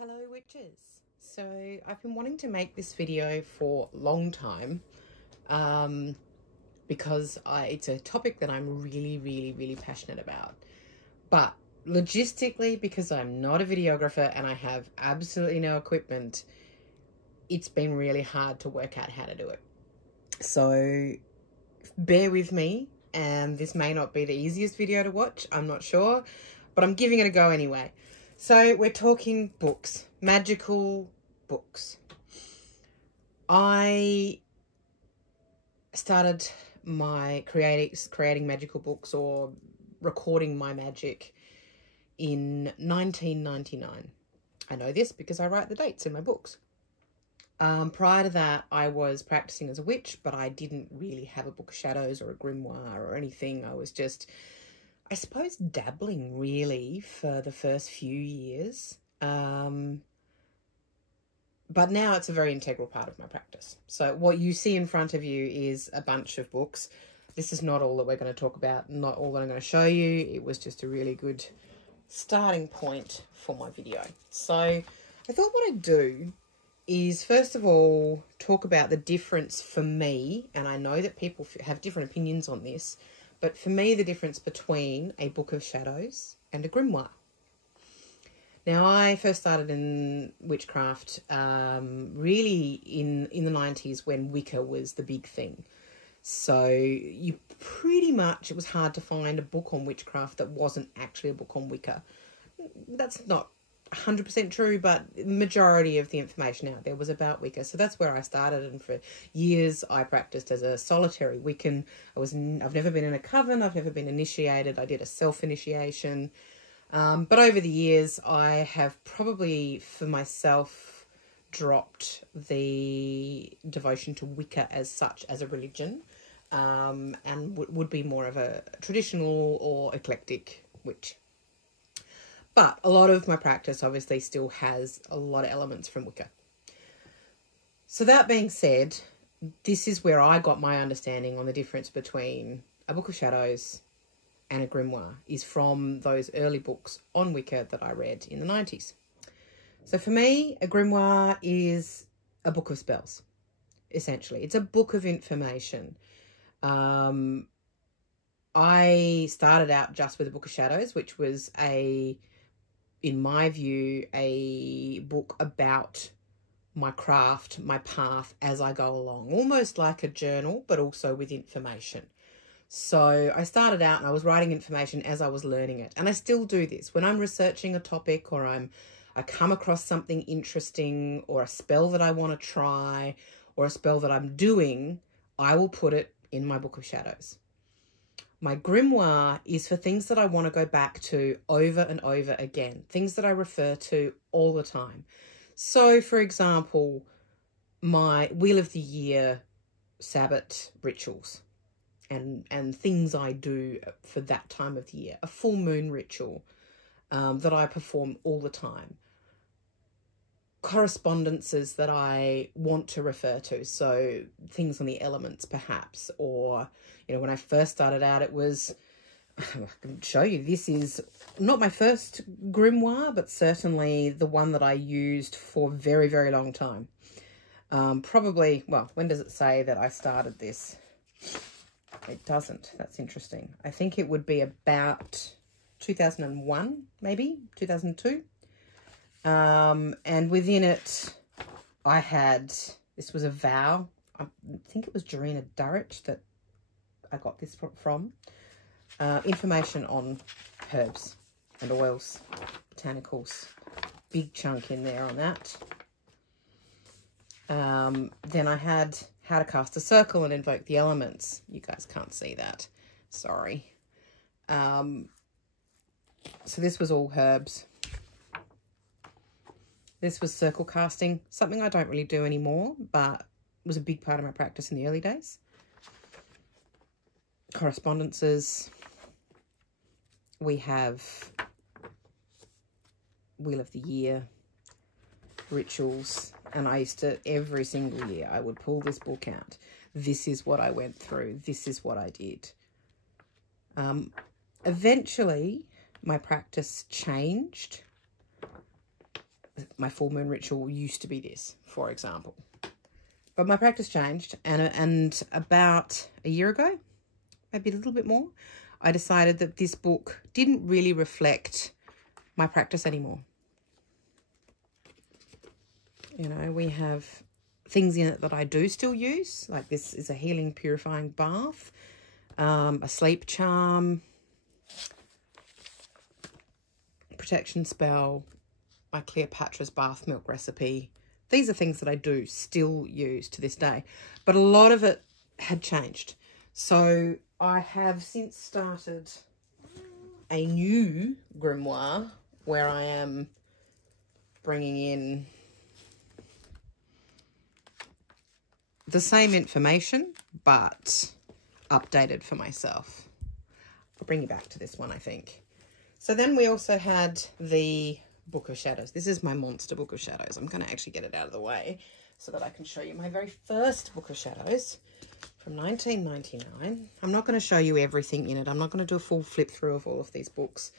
Hello witches. So I've been wanting to make this video for a long time because it's a topic that I'm really passionate about. But logistically, because I'm not a videographer and I have absolutely no equipment, it's been really hard to work out how to do it. So bear with me, and this may not be the easiest video to watch, I'm not sure, but I'm giving it a go anyway. So we're talking books, magical books. I started my creating magical books or recording my magic in 1999. I know this because I write the dates in my books. Prior to that, I was practicing as a witch, but I didn't really have a book of shadows or a grimoire or anything. I was just, I suppose, dabbling really for the first few years. But now it's a very integral part of my practice. So what you see in front of you is a bunch of books. This is not all that we're going to talk about, not all that I'm going to show you. It was just a really good starting point for my video. So I thought what I'd do is, first of all, talk about the difference for me, and I know that people have different opinions on this, but for me, the difference between a book of shadows and a grimoire. Now, I first started in witchcraft really in the 90s when Wicca was the big thing. So you pretty much, it was hard to find a book on witchcraft that wasn't actually a book on Wicca. That's not 100% true, but the majority of the information out there was about Wicca. So that's where I started, and for years I practiced as a solitary Wiccan. I've never been in a coven, I've never been initiated. I did a self-initiation. But over the years I have probably for myself dropped the devotion to Wicca as such as a religion, and would be more of a traditional or eclectic witch. But a lot of my practice obviously still has a lot of elements from Wicca. So that being said, this is where I got my understanding on the difference between a book of shadows and a grimoire, is from those early books on Wicca that I read in the 90s. So for me, a grimoire is a book of spells, essentially. It's a book of information. I started out just with a book of shadows, which was in my view, a book about my craft, my path as I go along, almost like a journal, but also with information. So I started out and I was writing information as I was learning it. And I still do this. When I'm researching a topic, or I come across something interesting, or a spell that I want to try, or a spell that I'm doing, I will put it in my book of shadows. My grimoire is for things that I want to go back to over and over again, things that I refer to all the time. So, for example, my Wheel of the Year Sabbath rituals and things I do for that time of the year. A full moon ritual that I perform all the time. Correspondences that I want to refer to, so things on the elements perhaps, or, you know, when I first started out it was, I can show you, this is not my first grimoire, but certainly the one that I used for a very long time. Probably, well, when does it say that I started this? It doesn't. That's interesting. I think it would be about 2001, maybe 2002. And within it, I had, this was a vow. I think it was Jarina Durrett that I got this from. Information on herbs and oils, botanicals. Big chunk in there on that. Then I had how to cast a circle and invoke the elements. You guys can't see that. Sorry. So this was all herbs. This was circle casting, something I don't really do anymore, but was a big part of my practice in the early days. Correspondences. We have Wheel of the Year rituals, and I used to, every single year, I would pull this book out. This is what I went through. This is what I did. Eventually, my practice changed. my full moon ritual used to be this, for example. But my practice changed, and about a year ago, maybe a little bit more, I decided that this book didn't really reflect my practice anymore. You know, we have things in it that I do still use, like this is a healing purifying bath, a sleep charm, protection spell, my Cleopatra's bath milk recipe. These are things that I do still use to this day, but a lot of it had changed. So I have since started a new grimoire where I am bringing in the same information, but updated for myself. I'll bring you back to this one, I think. So then we also had the Book of Shadows. This is my monster Book of Shadows. I'm going to actually get it out of the way so that I can show you my very first Book of Shadows from 1999. I'm not going to show you everything in it. I'm not going to do a full flip through of all of these books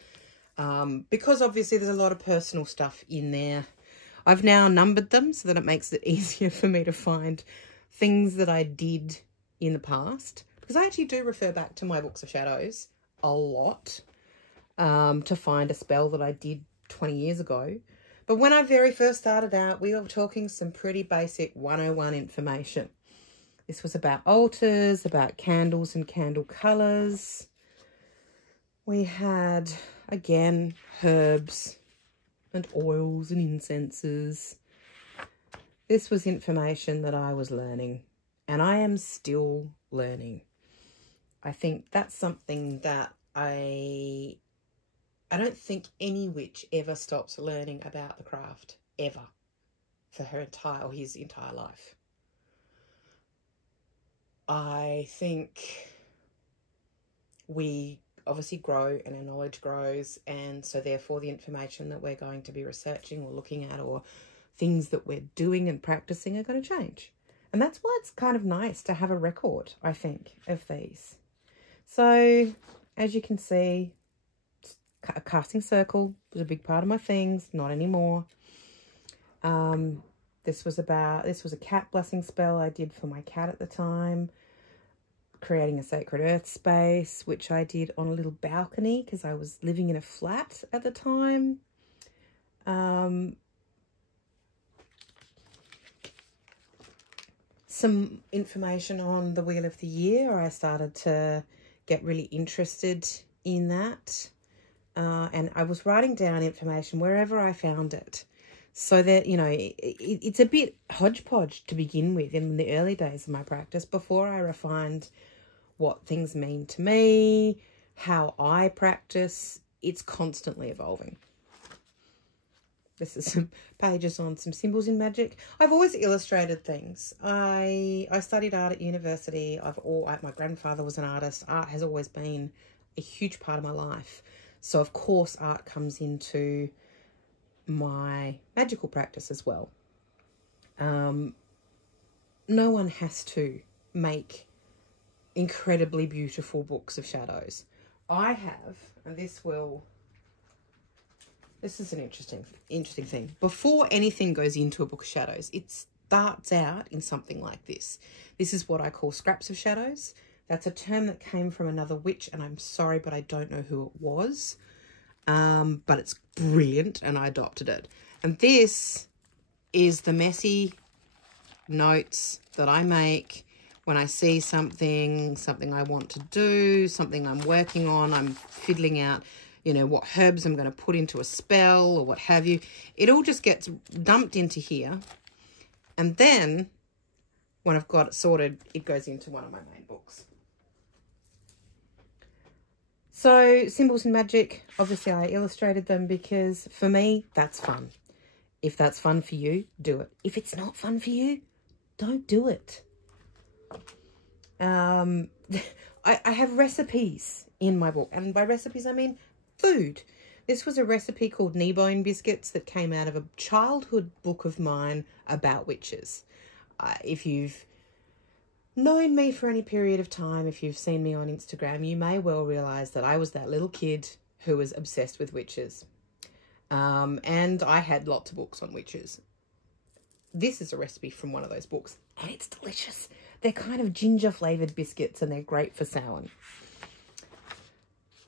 because obviously there's a lot of personal stuff in there. I've now numbered them so that it makes it easier for me to find things that I did in the past, because I actually do refer back to my Books of Shadows a lot to find a spell that I did 20 years ago. But when I very first started out, we were talking some pretty basic 101 information. This was about altars, about candles and candle colours. We had, again, herbs and oils and incenses. This was information that I was learning, and I am still learning. I think that's something that I don't think any witch ever stops learning about the craft, ever, for her entire, or his entire life. I think we obviously grow and our knowledge grows, and so therefore the information that we're going to be researching or looking at or things that we're doing and practicing are going to change. And that's why it's kind of nice to have a record, I think, of these. So as you can see, a casting circle was a big part of my things, not anymore. This was a cat blessing spell I did for my cat at the time. Creating a sacred earth space, which I did on a little balcony because I was living in a flat at the time. Some information on the Wheel of the Year. I started to get really interested in that. And I was writing down information wherever I found it. So that, you know, it's a bit hodgepodge to begin with in the early days of my practice before I refined what things mean to me, how I practice. It's constantly evolving. This is some pages on some symbols in magic. I've always illustrated things. I studied art at university. My grandfather was an artist. Art has always been a huge part of my life. So, of course, art comes into my magical practice as well. No one has to make incredibly beautiful books of shadows. I have, and this is an interesting thing. Before anything goes into a book of shadows, it starts out in something like this. This is what I call scraps of shadows. That's a term that came from another witch, and I'm sorry, but I don't know who it was. But it's brilliant, and I adopted it. And this is the messy notes that I make when I see something I want to do, something I'm working on, I'm fiddling out, you know, what herbs I'm going to put into a spell or what have you. It all just gets dumped into here. And then when I've got it sorted, it goes into one of my main books. So symbols in magic, obviously I illustrated them because for me, that's fun. If that's fun for you, do it. If it's not fun for you, don't do it. I have recipes in my book, and by recipes I mean food. This was a recipe called knee bone biscuits that came out of a childhood book of mine about witches. If you've known me for any period of time, if you've seen me on Instagram, you may well realise that I was that little kid who was obsessed with witches. And I had lots of books on witches. This is a recipe from one of those books, and it's delicious. They're kind of ginger flavoured biscuits, and they're great for Samhain.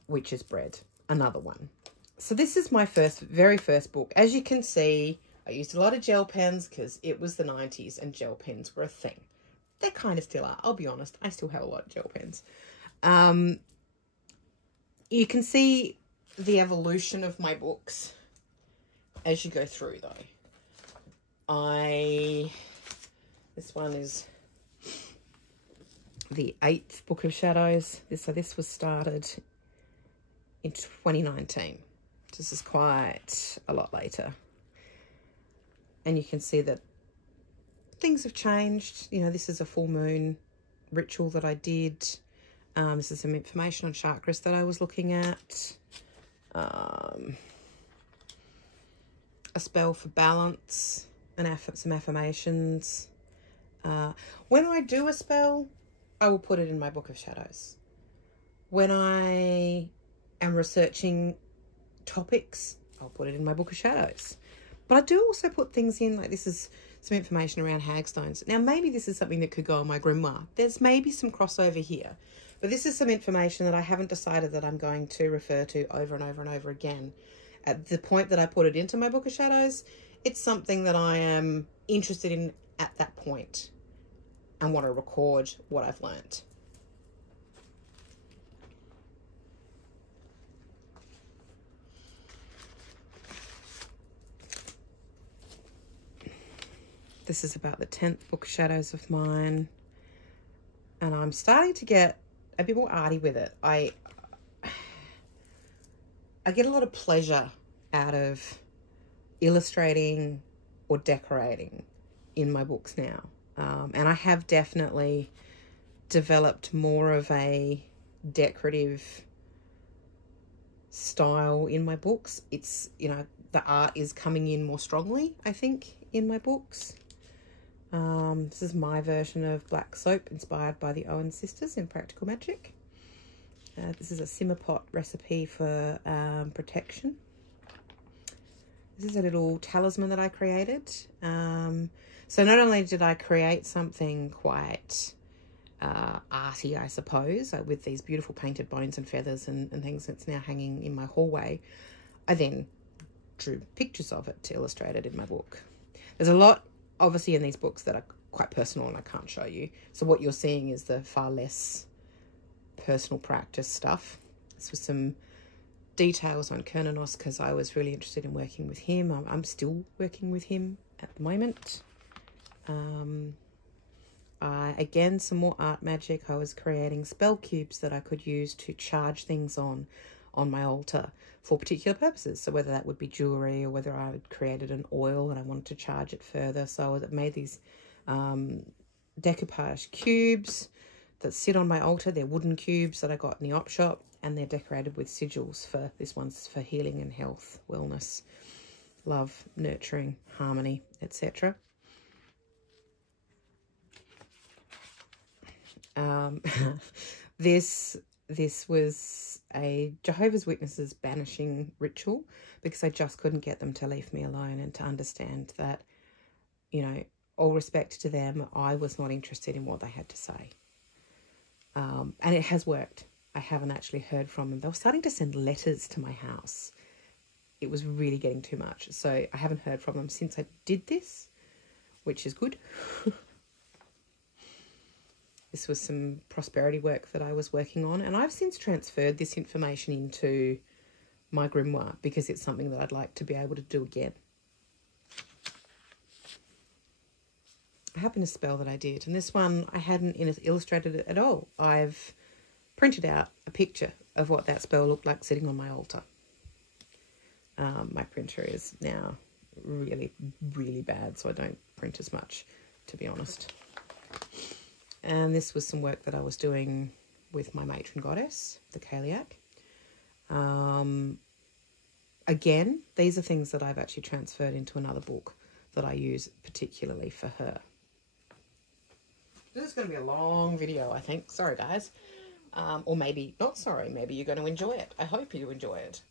Witch's bread, another one. So this is my very first book. As you can see, I used a lot of gel pens because it was the 90s and gel pens were a thing. They kind of still are. I'll be honest, I still have a lot of gel pens. You can see the evolution of my books as you go through, though. This one is the 8th Book of Shadows. So this was started in 2019. This is quite a lot later. And you can see that things have changed. You know, this is a full moon ritual that I did. This is some information on chakras that I was looking at. A spell for balance and some affirmations. When I do a spell, I will put it in my Book of Shadows. When I am researching topics, I'll put it in my Book of Shadows. But I do also put things in, like this is some information around hagstones. Now, maybe this is something that could go on my grimoire. There's maybe some crossover here. But this is some information that I haven't decided that I'm going to refer to over and over and over again. At the point that I put it into my Book of Shadows, it's something that I am interested in at that point and want to record what I've learnt. This is about the 10th Book of Shadows of mine. And I'm starting to get a bit more arty with it. I get a lot of pleasure out of illustrating or decorating in my books now. And I have definitely developed more of a decorative style in my books. It's, you know, the art is coming in more strongly, I think, in my books. This is my version of black soap inspired by the Owen sisters in Practical Magic. This is a simmer pot recipe for protection. This is a little talisman that I created. So not only did I create something quite arty, I suppose, with these beautiful painted bones and feathers and things that's now hanging in my hallway, I then drew pictures of it to illustrate it in my book. There's a lot, obviously, in these books that are quite personal and I can't show you. So what you're seeing is the far less personal practice stuff. This was some details on Kernanos because I was really interested in working with him. I'm still working with him at the moment. Again, some more art magic. I was creating spell cubes that I could use to charge things on my altar for particular purposes. So whether that would be jewelry or whether I had created an oil and I wanted to charge it further. So I made these decoupage cubes that sit on my altar. They're wooden cubes that I got in the op shop, and they're decorated with sigils. For this one's for healing and health, wellness, love, nurturing, harmony, etc. This was a Jehovah's Witnesses banishing ritual because I just couldn't get them to leave me alone and to understand that, you know, all respect to them, I was not interested in what they had to say. And it has worked. I haven't actually heard from them. They were starting to send letters to my house. It was really getting too much. So I haven't heard from them since I did this, which is good. This was some prosperity work that I was working on, and I've since transferred this information into my grimoire because it's something that I'd like to be able to do again. I happened to spell that I did, and this one I hadn't illustrated it at all. I've printed out a picture of what that spell looked like sitting on my altar. My printer is now really, really bad, so I don't print as much, to be honest. And this was some work that I was doing with my matron goddess, the Kaliak. Again, these are things that I've actually transferred into another book that I use particularly for her. This is going to be a long video, I think. Sorry, guys. Or maybe not sorry. Maybe you're going to enjoy it. I hope you enjoy it.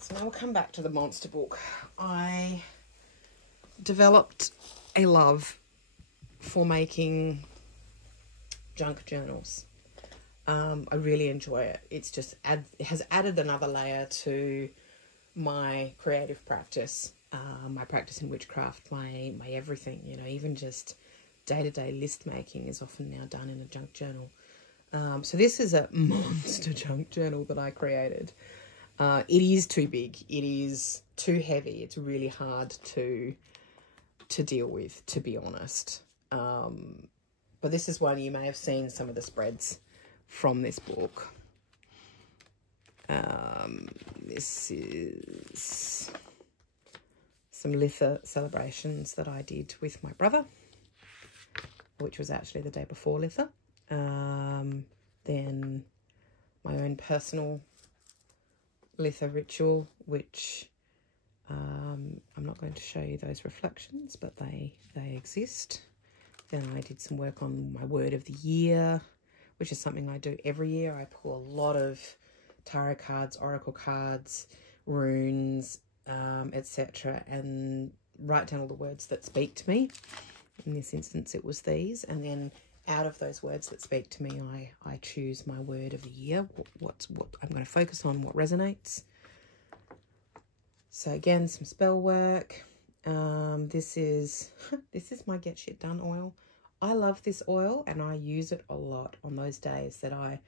So now we'll come back to the monster book. I developed a love for making junk journals. I really enjoy it. It's just it has added another layer to my creative practice, my practice in witchcraft, my everything. You know, even just day-to-day list making is often now done in a junk journal. So this is a monster junk journal that I created. It is too big. It is too heavy. It's really hard to deal with, to be honest. But this is one you may have seen some of the spreads from this book. This is some Litha celebrations that I did with my brother, which was actually the day before Litha. Then my own personal Litha ritual, which I'm not going to show you those reflections, but they exist. Then I did some work on my word of the year, which is something I do every year. I pull a lot of tarot cards, oracle cards, runes, etc., and write down all the words that speak to me. In this instance, it was these. And then out of those words that speak to me, I choose my word of the year, what I'm going to focus on, what resonates. So again, some spell work. This is my Get Shit Done oil. I love this oil and I use it a lot on those days that I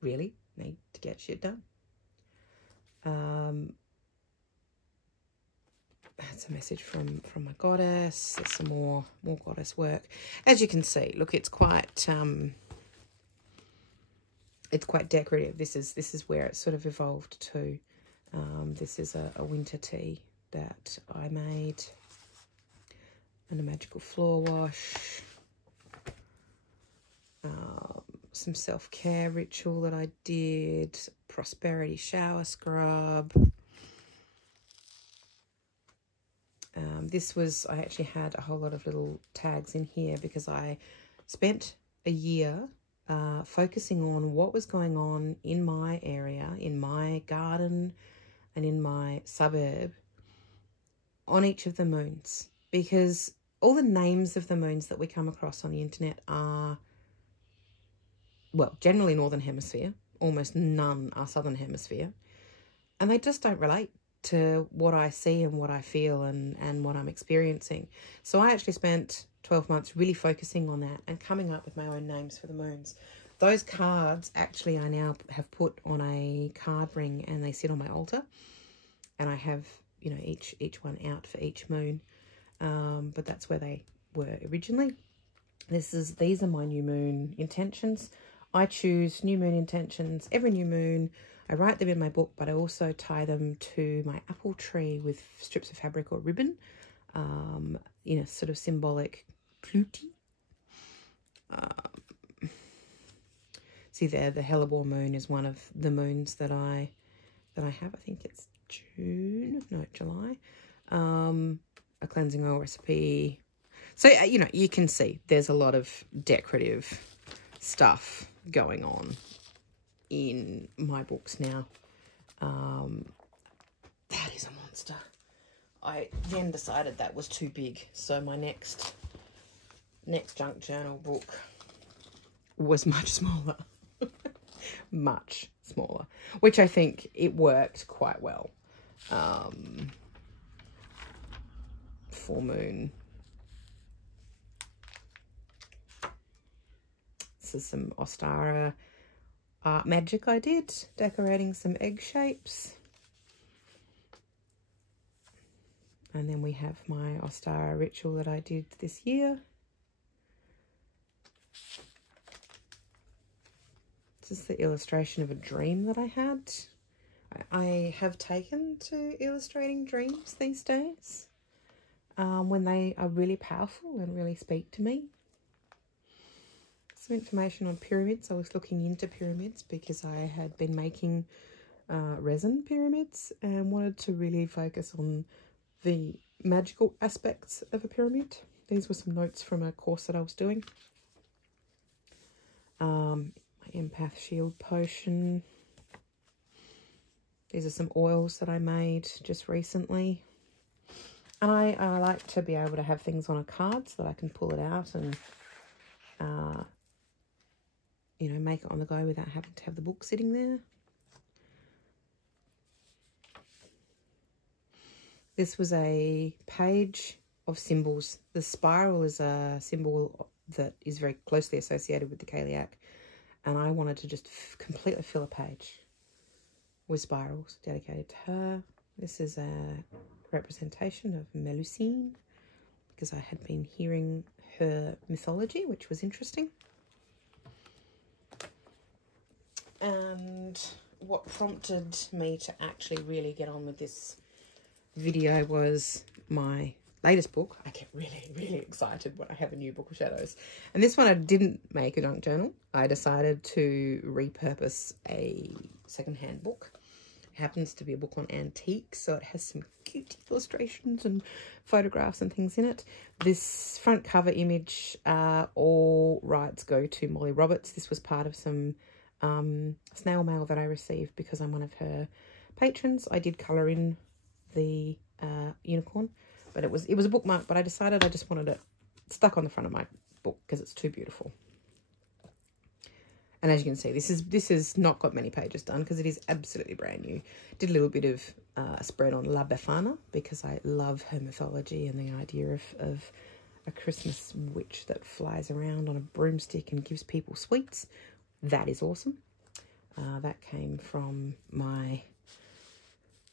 really need to get shit done. That's a message from my goddess. There's some more goddess work. As you can see, look, it's quite decorative. This is where it sort of evolved to. This is a winter tea that I made, and a magical floor wash. Some self-care ritual that I did, prosperity shower scrub. I actually had a whole lot of little tags in here because I spent a year focusing on what was going on in my area, in my garden and in my suburb on each of the moons, because all the names of the moons that we come across on the internet are, well, generally Northern Hemisphere, almost none are Southern Hemisphere, and they just don't relate to what I see and what I feel and what I'm experiencing. So I actually spent 12 months really focusing on that and coming up with my own names for the moons. Those cards actually I now have put on a card ring and they sit on my altar, and I have, you know, each one out for each moon, but that's where they were originally. These are my new moon intentions. I choose new moon intentions every new moon. I write them in my book, but I also tie them to my apple tree with strips of fabric or ribbon, in a sort of symbolic clouty. See there, the Hellebore moon is one of the moons that I have. I think it's July. A cleansing oil recipe. So, you know, you can see there's a lot of decorative stuff going on in my books now. That is a monster. I then decided that was too big, so my next junk journal book was much smaller. Much smaller, which I think it worked quite well. Full moon. This is some Ostara art magic I did, decorating some egg shapes. And then we have my Ostara ritual that I did this year. This is the illustration of a dream that I had. I have taken to illustrating dreams these days when they are really powerful and really speak to me. Some information on pyramids. I was looking into pyramids because I had been making resin pyramids and wanted to really focus on the magical aspects of a pyramid. These were some notes from a course that I was doing. My empath shield potion. These are some oils that I made just recently. And I like to be able to have things on a card so that I can pull it out and, you know, make it on the go without having to have the book sitting there. This was a page of symbols. The spiral is a symbol that is very closely associated with the Kaliak. And I wanted to just completely fill a page with spirals dedicated to her. This is a representation of Melusine, because I had been hearing her mythology, which was interesting. And what prompted me to actually really get on with this video was my latest book. I get really excited when I have a new book of shadows. And this one I didn't make a junk journal. I decided to repurpose a secondhand book. It happens to be a book on antiques, so it has some cute illustrations and photographs and things in it. This front cover image, all rights go to Molly Roberts. This was part of some snail mail that I received because I'm one of her patrons. I did colour in the unicorn, but it was a bookmark, but I decided I just wanted it stuck on the front of my book because it's too beautiful. And as you can see, this is not got many pages done because it is absolutely brand new. Did a little bit of spread on La Befana because I love her mythology and the idea of a Christmas witch that flies around on a broomstick and gives people sweets. That is awesome. That came from my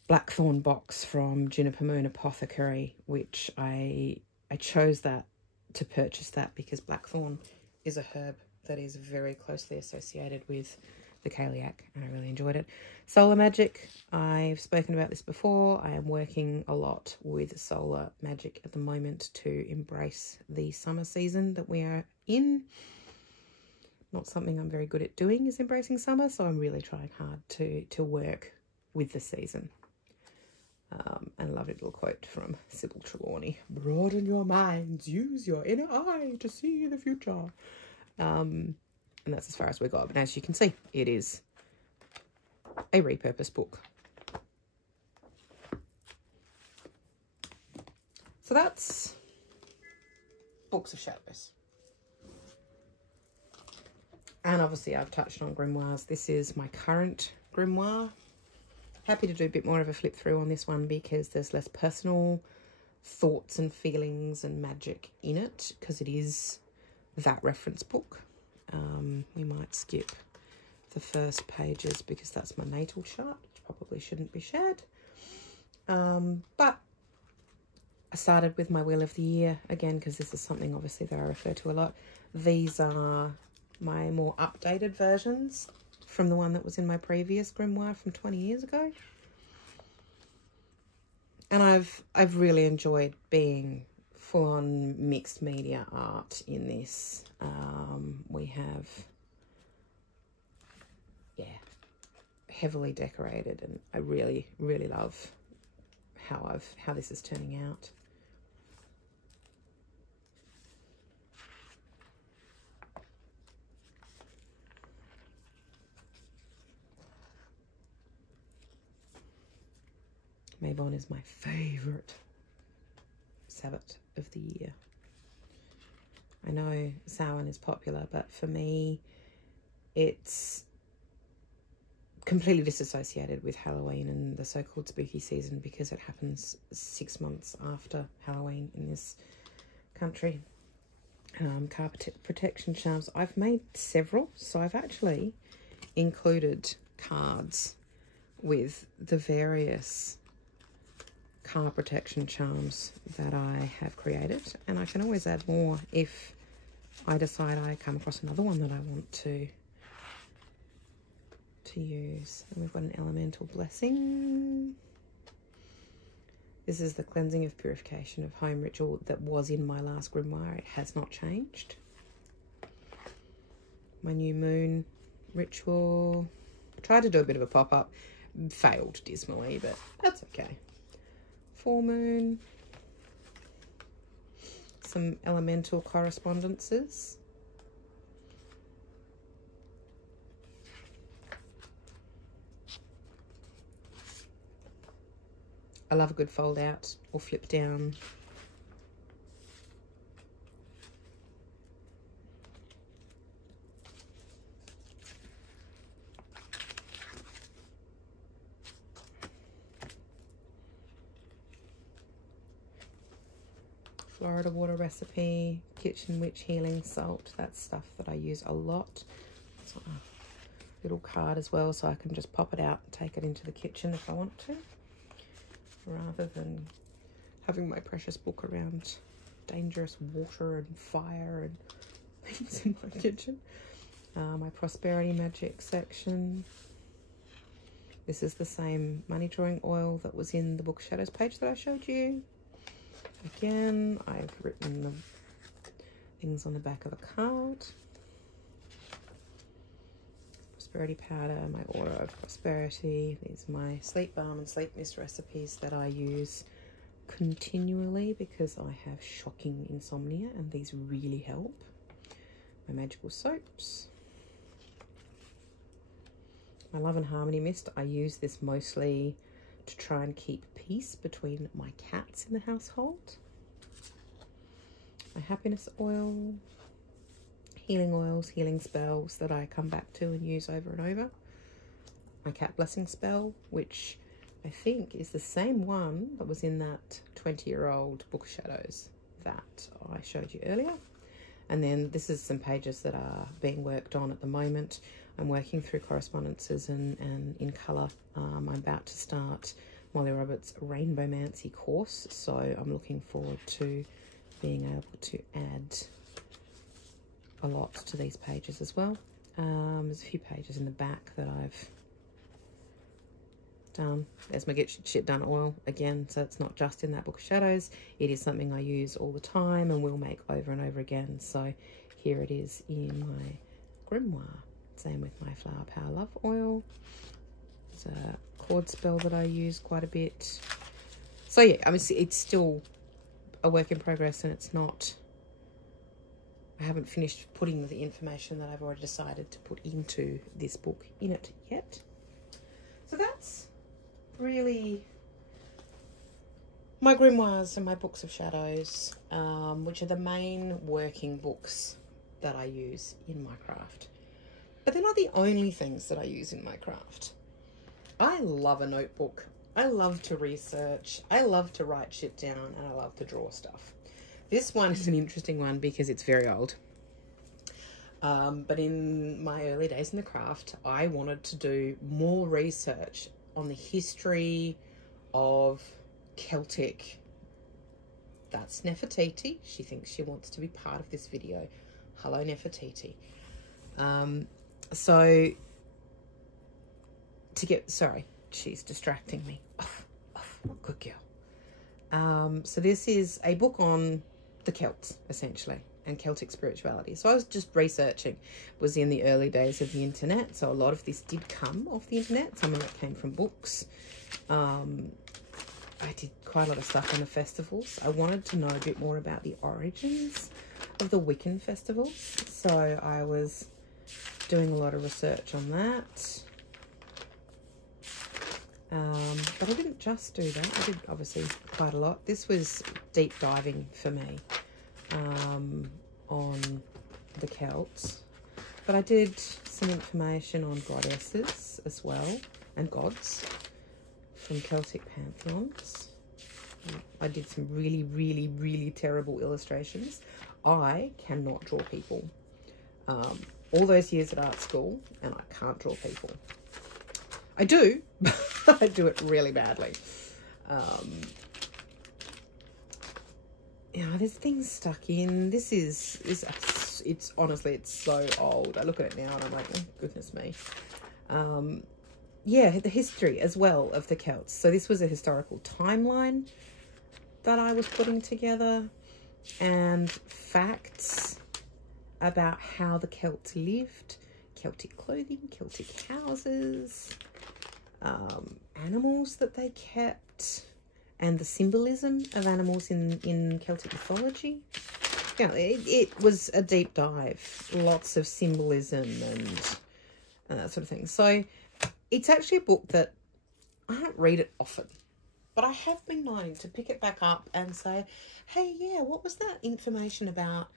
Blackthorn box from Juniper Moon Apothecary, which I chose that to purchase that because Blackthorn is a herb that is very closely associated with the Kaliak, and I really enjoyed it. Solar magic, I've spoken about this before. I am working a lot with solar magic at the moment to embrace the summer season that we are in. Not something I'm very good at doing is embracing summer, so I'm really trying hard to work with the season. And a lovely little quote from Sybil Trelawney. Broaden your minds, use your inner eye to see the future. And that's as far as we got. But as you can see, it is a repurposed book. So that's Books of Shadows. And obviously I've touched on Grimoires. This is my current Grimoire. Happy to do a bit more of a flip through on this one because there's less personal thoughts and feelings and magic in it because it is that reference book. We might skip the first pages because that's my natal chart, which probably shouldn't be shared. But I started with my Wheel of the Year again because this is something obviously that I refer to a lot. These are my more updated versions from the one that was in my previous grimoire from 20 years ago. And I've really enjoyed being full-on mixed media art in this. We have, yeah, heavily decorated, and I really love how this is turning out. Mabon is my favourite Sabbath of the year. I know Samhain is popular, but for me, it's completely disassociated with Halloween and the so-called spooky season because it happens 6 months after Halloween in this country. Card protection charms. I've made several, so I've actually included cards with the various card protection charms that I have created, and I can always add more if I decide I come across another one that I want to use. And we've got an elemental blessing. This is the cleansing of purification of home ritual that was in my last grimoire. It has not changed. My new moon ritual. I tried to do a bit of a pop-up, failed dismally, but that's okay. Full moon, some elemental correspondences, I love a good fold out or flip down. Florida water recipe, kitchen witch healing salt. That's stuff that I use a lot. It's a little card as well, so I can just pop it out and take it into the kitchen if I want to, rather than having my precious book around dangerous water and fire and things in my kitchen. My prosperity magic section. This is the same money drawing oil that was in the book Shadows page that I showed you. Again, I've written the things on the back of a card. Prosperity powder, my order of prosperity. These are my sleep balm and sleep mist recipes that I use continually because I have shocking insomnia and these really help. My magical soaps. My love and harmony mist. I use this mostly to try and keep peace between my cats in the household. My happiness oil, healing oils, healing spells that I come back to and use over and over. My cat blessing spell, which I think is the same one that was in that 20-year-old book Shadows that I showed you earlier. And then this is some pages that are being worked on at the moment. I'm working through Correspondences and in colour. I'm about to start Molly Roberts' Rainbowmancy course, so I'm looking forward to being able to add a lot to these pages as well. There's a few pages in the back that I've done. There's my Get Shit Done oil again, so it's not just in that book of Shadows. It is something I use all the time and will make over and over again. So here it is in my Grimoire. Same with my Flower Power Love oil. There's a cord spell that I use quite a bit. So yeah, I mean, it's still a work in progress, and it's not, I haven't finished putting the information that I've already decided to put into this book in it yet. So that's really my grimoires and my books of shadows, which are the main working books that I use in my craft. But they're not the only things that I use in my craft. I love a notebook. I love to research. I love to write shit down, and I love to draw stuff. This one is an interesting one because it's very old. But in my early days in the craft, I wanted to do more research on the history of Celtic. That's Nefertiti. She thinks she wants to be part of this video. Hello, Nefertiti. So to get, sorry, she's distracting me. Good girl. So this is a book on the Celts, essentially, and Celtic spirituality. So I was just researching. It was in the early days of the internet, so a lot of this did come off the internet. Some of it came from books. I did quite a lot of stuff on the festivals. I wanted to know a bit more about the origins of the Wiccan festivals, so I was doing a lot of research on that. But I didn't just do that. I did obviously quite a lot. This was deep diving for me on the Celts. But I did some information on goddesses as well, and gods from Celtic pantheons. I did some really, really, really terrible illustrations. I cannot draw people. All those years at art school, and I can't draw people. I do, but I do it really badly. You know, there's things stuck in. This is it's honestly, it's so old. I look at it now and I'm like, oh, goodness me. Yeah, the history as well of the Celts. So this was a historical timeline that I was putting together, and facts about how the Celts lived, Celtic clothing, Celtic houses, animals that they kept, and the symbolism of animals in Celtic mythology. You know, it was a deep dive, lots of symbolism and that sort of thing. So it's actually a book that I don't read it often. But I have been known to pick it back up and say, hey, yeah, what was that information about,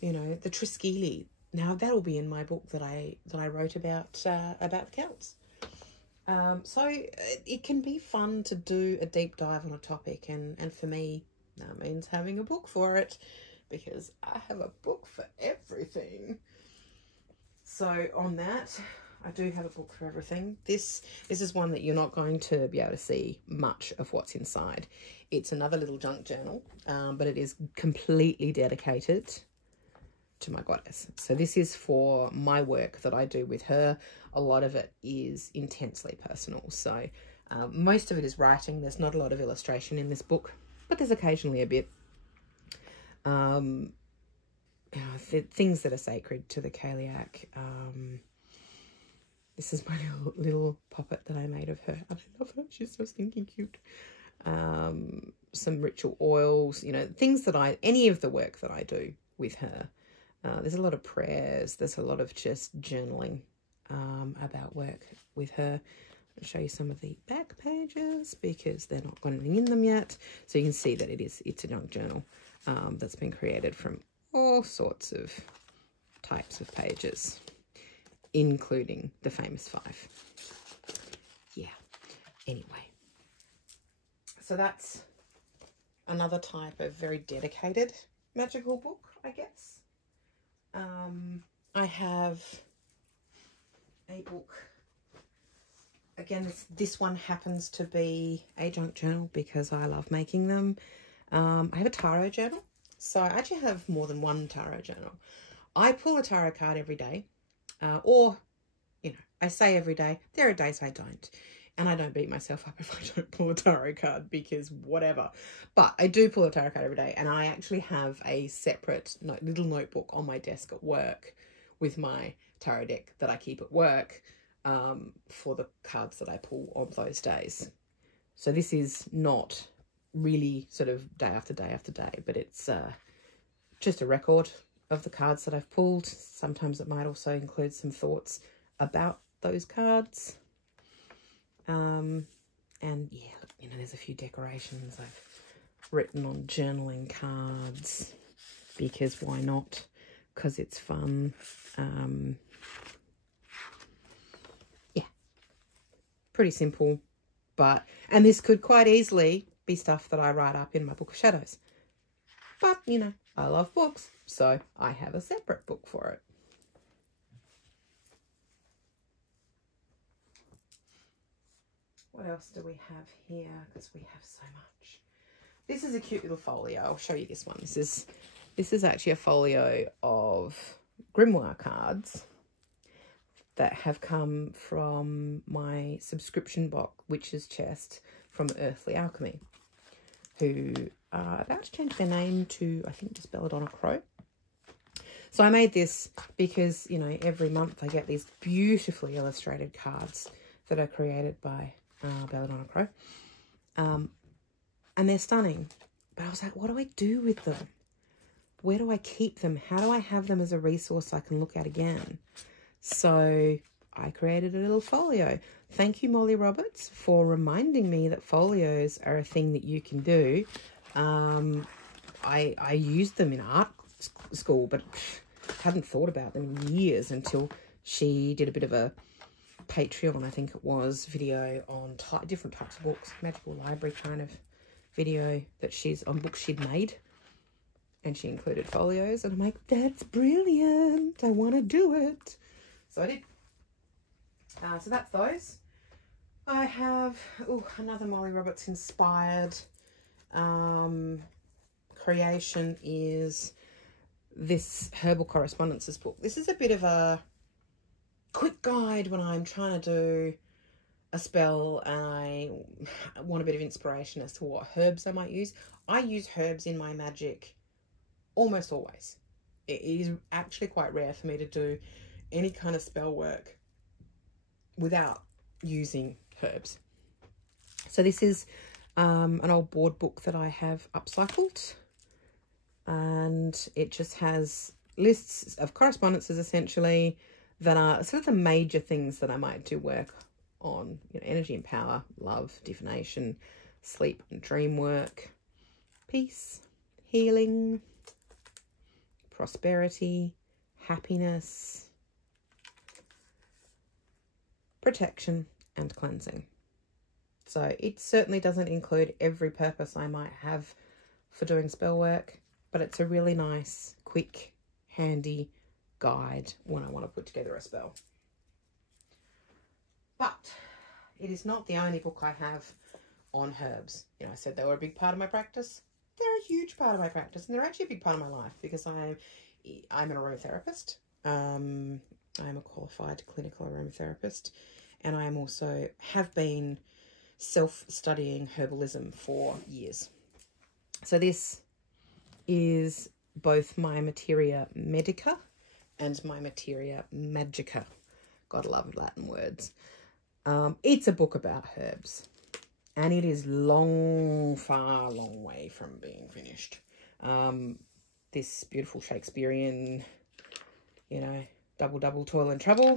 you know, the Triskele? Now that'll be in my book that I wrote about the Celts. So it can be fun to do a deep dive on a topic, and for me that means having a book for it, because I have a book for everything. So on that, I do have a book for everything. This is one that you're not going to be able to see much of what's inside. It's another little junk journal, but it is completely dedicated to my goddess. So this is for my work that I do with her. A lot of it is intensely personal. So most of it is writing. There's not a lot of illustration in this book, but there's occasionally a bit. You know, things that are sacred to the Kaliak. This is my little puppet that I made of her. I love her. She's so stinking cute. Some ritual oils, you know, things that any of the work that I do with her. There's a lot of prayers. There's a lot of just journaling about work with her. I'll show you some of the back pages because they're not got anything in them yet. So you can see that it's a junk journal that's been created from all sorts of types of pages, including the famous 5. Yeah. Anyway. So that's another type of very dedicated magical book, I guess. I have a book. Again, this one happens to be a junk journal because I love making them. I have a tarot journal. So I actually have more than one tarot journal. I pull a tarot card every day. Or, you know, I say every day. There are days I don't. And I don't beat myself up if I don't pull a tarot card because whatever. But I do pull a tarot card every day. And I actually have a separate little notebook on my desk at work with my tarot deck that I keep at work for the cards that I pull on those days. So this is not really sort of day after day after day, but it's just a record of the cards that I've pulled. Sometimes it might also include some thoughts about those cards. And yeah, you know, there's a few decorations I've written on journaling cards because why not? Because it's fun. Yeah, pretty simple, and this could quite easily be stuff that I write up in my book of shadows. But, you know, I love books, so I have a separate book for it. What else do we have here? Because we have so much. This is a cute little folio. I'll show you this one. This is actually a folio of Grimoire cards that have come from my subscription box, Witch's Chest, from Earthly Alchemy, who are about to change their name to, I think, just Belladonna Crow. So I made this because, you know, every month I get these beautifully illustrated cards that are created by Belladonna Crow. And they're stunning. But I was like, what do I do with them? Where do I keep them? How do I have them as a resource I can look at again? So I created a little folio. Thank you, Molly Roberts, for reminding me that folios are a thing that you can do. I used them in art school, but hadn't thought about them in years until she did a bit of a Patreon, I think it was, video on different types of books, magical library kind of video that she's on books she'd made. And she included folios. And I'm like, that's brilliant. I want to do it. So I did. So that's those. I have another Molly Roberts inspired creation is this Herbal Correspondences book. This is a bit of a quick guide when I'm trying to do a spell and I want a bit of inspiration as to what herbs I might use. I use herbs in my magic almost always. It is actually quite rare for me to do any kind of spell work without using herbs. So this is an old board book that I have upcycled, and it just has lists of correspondences essentially that are sort of the major things that I might do work on, you know, energy and power, love, divination, sleep and dream work, peace, healing, prosperity, happiness, protection, and cleansing. So it certainly doesn't include every purpose I might have for doing spell work, but it's a really nice, quick, handy guide when I want to put together a spell. But it is not the only book I have on herbs. You know, I said they were a big part of my practice. They're a huge part of my practice, and they're actually a big part of my life because I'm an aromatherapist. I'm a qualified clinical aromatherapist, and I am also have been self-studying herbalism for years. So this is both my materia medica and my materia magica. Gotta love Latin words. It's a book about herbs, and it is long way from being finished. This beautiful Shakespearean, you know, double toil and trouble.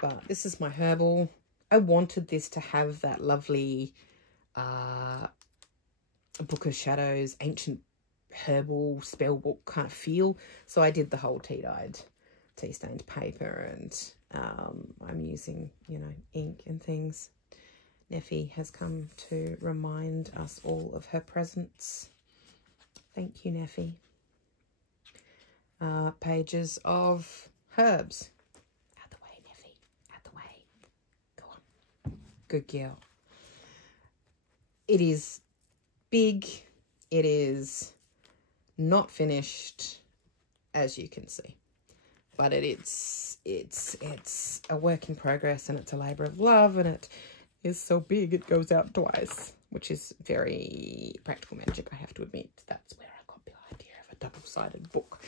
But this is my herbal. I wanted this to have that lovely Book of Shadows, ancient herbal spell book kind of feel. So I did the whole tea-dyed, tea-stained paper, and I'm using, you know, ink and things. Neffy has come to remind us all of her presence. Thank you, Neffy. Pages of herbs. Out the way, Neffy. Out the way. Go on. Good girl. It is big. It is not finished, as you can see. But it's a work in progress, and it's a labour of love, and it is so big it goes out twice, which is very practical magic, I have to admit. That's where I got the idea of a double-sided book.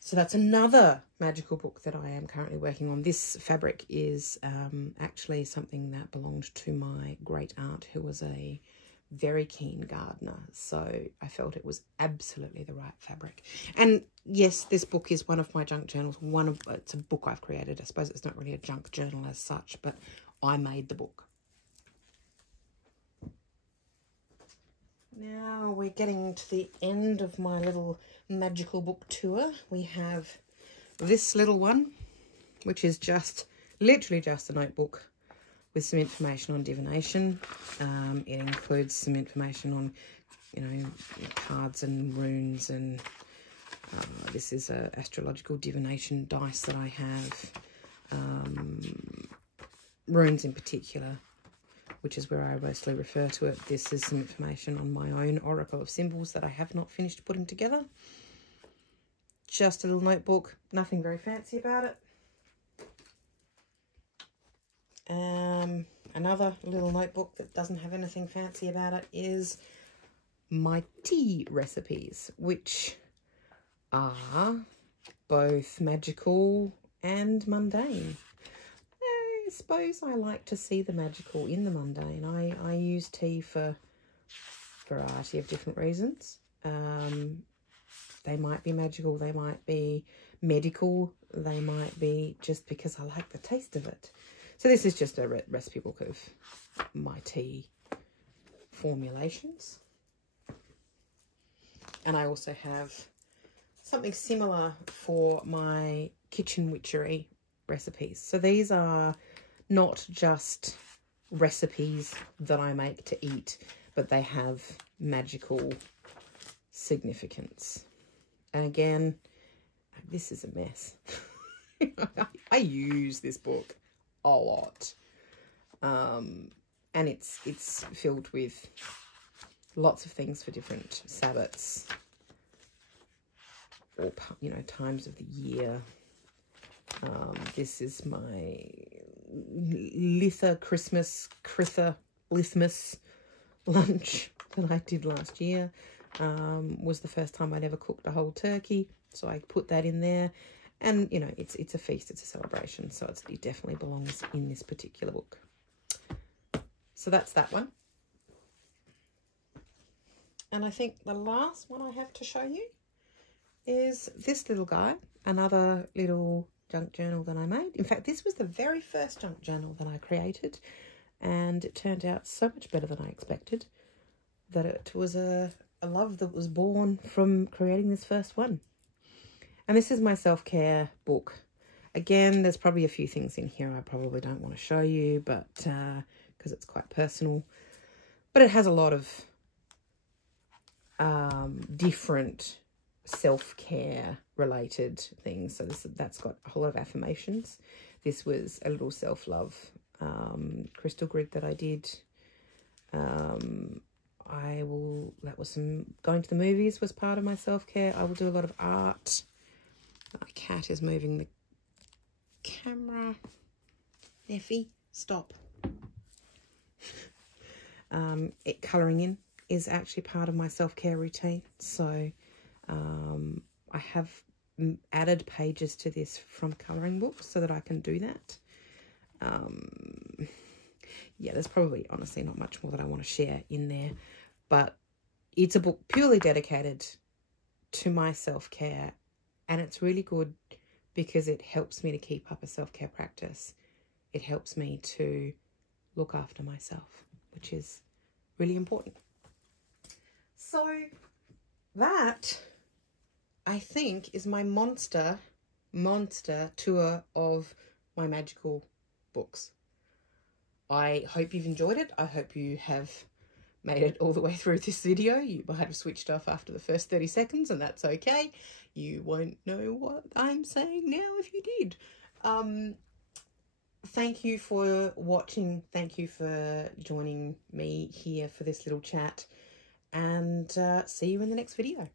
So that's another magical book that I am currently working on. This fabric is actually something that belonged to my great aunt, who was a very keen gardener. So I felt it was absolutely the right fabric. And yes, this book is one of my junk journals. It's a book I've created. I suppose it's not really a junk journal as such, but I made the book. Now we're getting to the end of my little magical book tour. We have this little one, which is literally just a notebook with some information on divination. It includes some information on, you know, cards and runes, and this is a astrological divination dice that I have. Runes in particular, which is where I mostly refer to it. This is some information on my own oracle of symbols that I have not finished putting together. Just a little notebook, nothing very fancy about it. Another little notebook that doesn't have anything fancy about it is my tea recipes, which are both magical and mundane. I suppose I like to see the magical in the mundane. I use tea for a variety of different reasons. They might be magical, they might be medical, they might be just because I like the taste of it. So this is just a recipe book of my tea formulations. And I also have something similar for my kitchen witchery recipes. So these are not just recipes that I make to eat, but they have magical significance. And again, this is a mess. I use this book a lot, and it's filled with lots of things for different Sabbats, or, you know, times of the year. This is my Christmas Lithmas lunch that I did last year. Was the first time I'd ever cooked a whole turkey, so I put that in there. And, you know, it's a feast, it's a celebration, so it definitely belongs in this particular book. So that's that one. And I think the last one I have to show you is this little guy, another little junk journal that I made. In fact, this was the very first junk journal that I created. and it turned out so much better than I expected, that it was a love that was born from creating this first one. And this is my self-care book. Again, there's probably a few things in here I probably don't want to show you, but because it's quite personal. But it has a lot of different self-care related things. So that's got a whole lot of affirmations. This was a little self-love crystal grid that I did. That was some going to the movies was part of my self-care. I will do a lot of art. My cat is moving the camera. Effie, stop. Colouring in is actually part of my self-care routine. So I have added pages to this from colouring books so that I can do that. Yeah, there's probably honestly not much more that I want to share in there, but it's a book purely dedicated to my self-care, and it's really good because it helps me to keep up a self-care practice. It helps me to look after myself, which is really important. So that, I think, is my monster tour of my Magickal books. I hope you've enjoyed it. I hope you have made it all the way through this video. You might have switched off after the first 30 seconds, and that's okay. You won't know what I'm saying now if you did. Thank you for watching. Thank you for joining me here for this little chat, and see you in the next video.